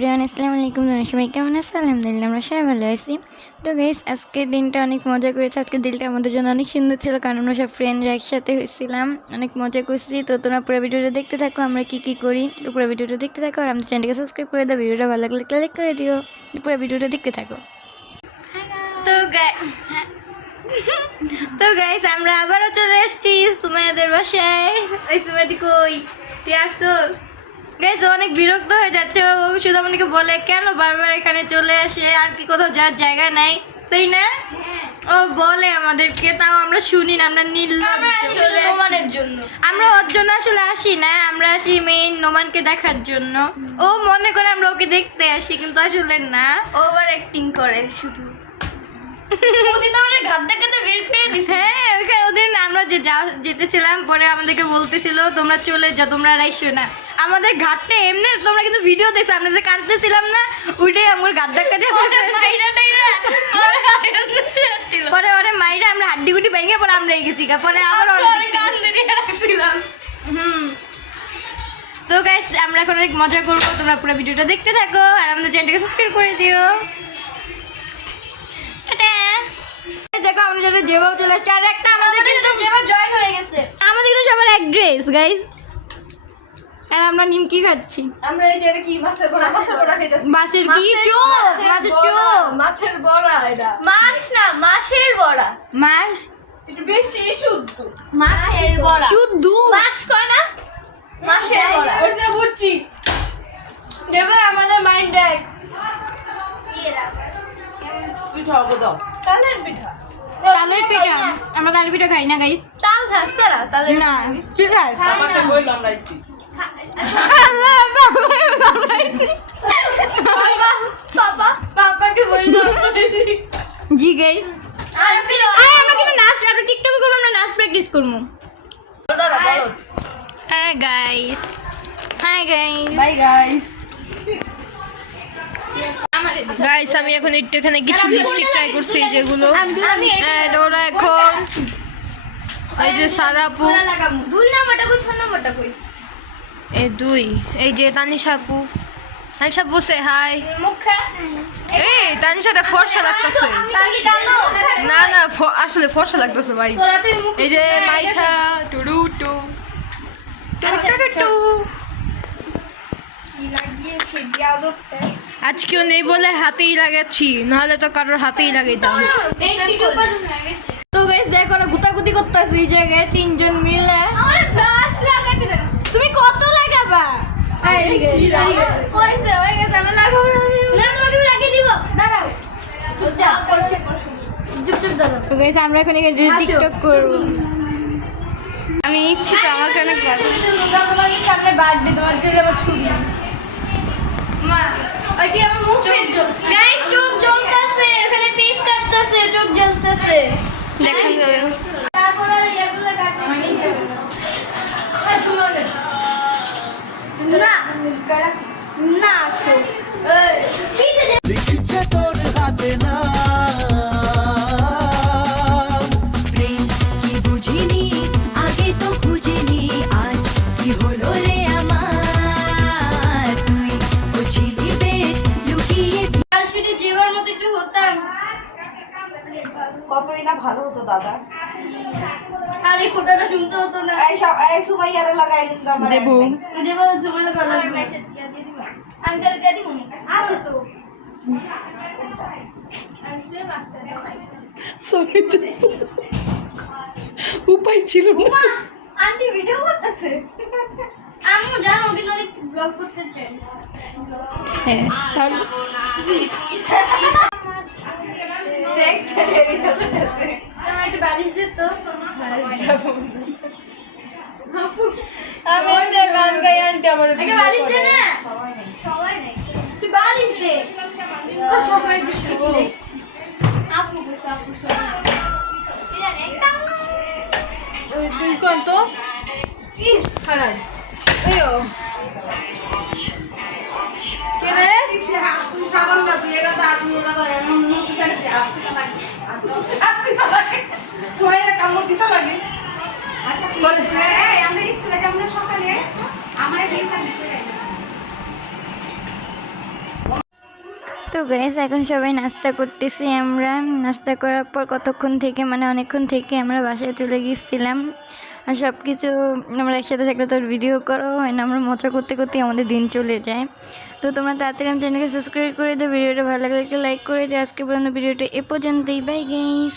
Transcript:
Everyone, আসসালামু আলাইকুম। সবাই কেমন আছে? আলহামদুলিল্লাহ, আমরা সবাই ভালো আছি। তো গাইস, আজকের দিনটা অনেক মজা করেছে। আজকের দিনটা আমাদের জন্য অনেক সুন্দর ছিল, কারণ আমরা সব ফ্রেন্ডরা একসাথে হয়েছিলাম, অনেক মজা করছি। তো তোমরা পুরো ভিডিওটা দেখতে থাকো, আমরা কী করি। তো পুরো ভিডিওটা দেখতে থাকো, আর আমাদের চ্যানেলকে সাবস্ক্রাইব করে দাও। ভিডিওটা ভালো লাগলে লাইক করে দিও। পুরো ভিডিওটা দেখতে থাকো। তো গাইস, আমরা আবারও চলে এসেছি সুমাইয়াদের বাসায়। ওই সুমাইয়াদি কই? তুই আসছোস? গাইস, অনেক বিরক্ত হয়ে যাচ্ছে। ও শুধু আমাদেরকে বলে কেন বারবার এখানে চলে আসে, আর কি কোথাও যাওয়ার জায়গা নাই, তাই না? ও বলে আমাদেরকে, তাও আমরা শুনি না। আমরা নোমানের জন্য, আমরা ওর জন্য আসলে আসি না, আমরা আসি মেইন নোমানকে দেখার জন্য। ও মনে করে আমরা ওকে দেখতে আসি, কিন্তু আসলে না, ওভার অ্যাক্টিং করে শুধু। হ্যাঁ, ওইখানে ওদিন আমরা যেতেছিলাম, পরে আমাদেরকে বলতেছিল তোমরা চলে যাও, তোমরা আর আইসো না। আমাদের ঘাটতে এমনি, তোমরা কিন্তু ভিডিও দেখছো, আমরা যে কাঁদতেছিলাম না, ওইটাই আমার ঘাট ধাক্কা দিয়ে পরে ওরে মাইরা আমরা হাড্ডি গুটি ভেঙে পরে আমরা গেছি, পরে আবার তো গাইস, আমরা এখন অনেক মজা করবো। তোমরা পুরো ভিডিওটা দেখতে থাকো, আর আমাদের চ্যানেলটাকে সাবস্ক্রাইব করে দিও। দেখো, আমরা যাতে জেবাও চলে আসছে, আর একটা আমাদের কিন্তু জেবা জয়েন হয়ে গেছে। আমাদের কিন্তু সবার এক ড্রেস গাইস, আর আমরা নিমকি খাচ্ছি। আমরা এই যে এটা কি মাছের বড়া খাইতেছি। মাছের কি চোখ? মাছের চোখ? মাছের বড়া। এটা মাছ না, মাছের বড়া। মাছ একটু বেশি শুদ্ধ। মাছের বড়া শুদ্ধ মাছ কয় না, মাছের বড়া। ওই যে বুঝছি। দেবে আমাদের মাইন্ড এক পিঠা হবে দাও। তালের পিঠা। তালের পিঠা? আমরা তালের পিঠা খাই না গাইস। তাল খাস তারা? তালের না, ঠিক আছে। বাবাকে বললাম আমরা আইছি। পাপাকে বললো জি গাইস, আমরা কিন্তু নাচ, আমরা টিকটকে করবো, আমরা নাচ প্র্যাকটিস করবো। হ্যাঁ guys, hi guys, bye guys. Guys আমি এখন একটু এখানে কিছু লিপস্টিক ট্রাই করছি, যেগুলো ওরা এখন এই যে সারাপু 2 নাম্বারটা কই, 6 নাম্বারটা কই? এই দুই, এই যে তানিশা আপু বসে হাই। মুখে এই তানিশাটা ফর্সা লাগতেছে। তালি ডালো না না, আসলে ফর্সা লাগতেছে ভাই। তোরা তুই মুখ এই যে মাইশা টুডু টু কি লাগিয়েছে বিয়াদবটা। আজকেও নেই বলে হাতেই লাগাচ্ছি, নাহলে তো কারোর হাতেই লাগাইতাম। তো গাইস দেখো, না গুতাগুতি করতেছি এই জায়গায় তিনজন মিলে। আমারে ব্রাশ লাগাইতে দেন। তুমি কত লাগাবা? কইছে হয়ে গেছে, আমি লাগাবো না। না, তোমাকে আমি লাগিয়ে দিব, দাঁড়াও। চুপচাপ দাঁড়াও। তো গাইস, আমরা এখন এখানে টিকটক করব। আমি ইচ্ছি তো, আমার অনেক ভালো। তোমার সামনে বার্থডে, তোমার জন্য আমার ছবি। মা, ওই কি আমার মুখ গাইস, চোখ জ্বলতেছে, এখানে পিস কাটতেছে, চোখ জ্বলতেছে। দেখান যাবে। তারপর আর এগুলো কাটতেছে না না তো পিছে লিখছে তোর হাতে না প্রেম কি বুঝিনি আগে তো খুঁজিনি আজ কি হলো রে আমার তুই বুঝিলি বেশ লুকিয়ে আসলে জীবন মতো একটু হতাম। কতই না ভালো হতো দাদা। আর এই কোটাটা শুনতে হতো না। এই সব এই সুমাইয়ারে লাগাই দিন দাও। দেবো। যে বল সময় লাগা আমি তাহলে দিয়ে দিব নি আছে তো উপায় ছিল না। আন্টি ভিডিও করতেছে। আমিও জানো ওদিন অনেক ব্লগ করতে চাই। হ্যাঁ, তাহলে দেখতে ভিডিও করতেছে। আমার একটু বালিশ দে তো। আমি ওই গান গাই আনতে আমার একটা বালিশ দে না। সবাই নাই। তুই বালিশ দে। তো সবাই দিছে। আপু বসে আপু সবাই। তুই কোন তো ইস খারাপ এও কে রে? সাবান দাও এটা দাদু ওটা দাও এমন মুখ দিতে লাগে আত্মীয় লাগে তুই এটা কামড় দিতে লাগে। আমরা স্কুলে আমরা সকালে আমার এই তো গাইস এখন সবাই নাস্তা করতেছি। আমরা নাস্তা করার পর কতক্ষণ থেকে মানে অনেকক্ষণ থেকে আমরা বাসায় চলে গিয়েছিলাম। আর সব কিছু আমরা একসাথে থাকলে তো ভিডিও করা হয় না, আমরা মজা করতে করতে আমাদের দিন চলে যায়। তো তোমরা তাড়াতাড়ি আমার চ্যানেলকে সাবস্ক্রাইব করে দিও, ভিডিওটা ভালো লাগলে লাইক করে দিও। আজকে পর্যন্ত ভিডিওটা এ পর্যন্তই, বাই গাইস।